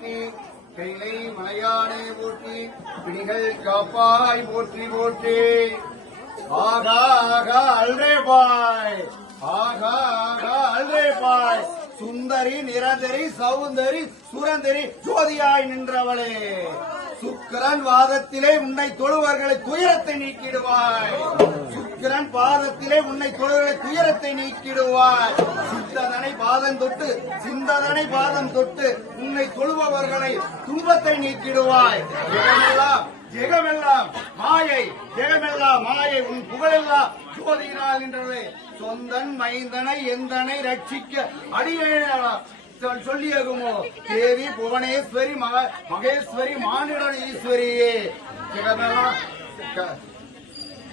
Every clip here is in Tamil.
போற்றி கைலை மலையானே போற்றி பிணிகள் காப்பாய் போற்றி போற்றி ஆகா ஆகா அல்ரே பாய் ஆகா ஆகா அல்ரே பாய் சுந்தரி நிரந்தரி சௌந்தரி சுரந்தரி ஜோதியாய் நின்றவளே சுக்கிரன் வாதத்திலே உன்னை தொழுவர்களை துயரத்தை நீக்கிடுவாய் சுக்கிரன் பாதத்திலே உன்னை தொழுவர்களை துயரத்தை நீக்கிடுவாய் சிந்ததனை பாதம் தொட்டு உன்னை தொழுபவர்களை துன்பத்தை நீக்கிடுவாய் ஜெகமெல்லாம் மாயை உன் புகழெல்லாம் ஜோதியினால் நின்றவளே சொந்தன் மைந்தனை எந்தனை ரட்சிக்க அடியேனா சொல்லியகுமோ தேவி புவனேஸ்வரி மகேஸ்வரி மானிடன் ஈஸ்வரியே ஜெகமெல்லாம்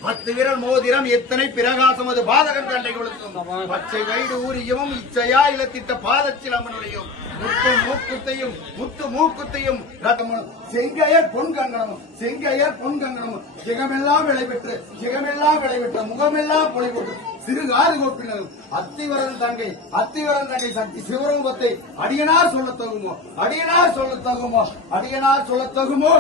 10 விரல் மோதிரம் எத்தனை பிரகாசம் அது பாதகன் தண்டை கொடுக்கும் பச்சை வயிறு ஊரியமும் இச்சையா இலத்திட்ட பாதத்தில் அம்மனுடையும் முத்து மூக்குத்தையும் செங்கையர் பொன்கங்கணமும் ஜெகமெல்லாம் விளைபெற்ற முகமெல்லாம் பொழிபோட்டு சிறுகாது கோப்பினரும் அத்திவரன் தங்கை சக்தி சிவரூபத்தை அடியனார் சொல்லத் தகுமோ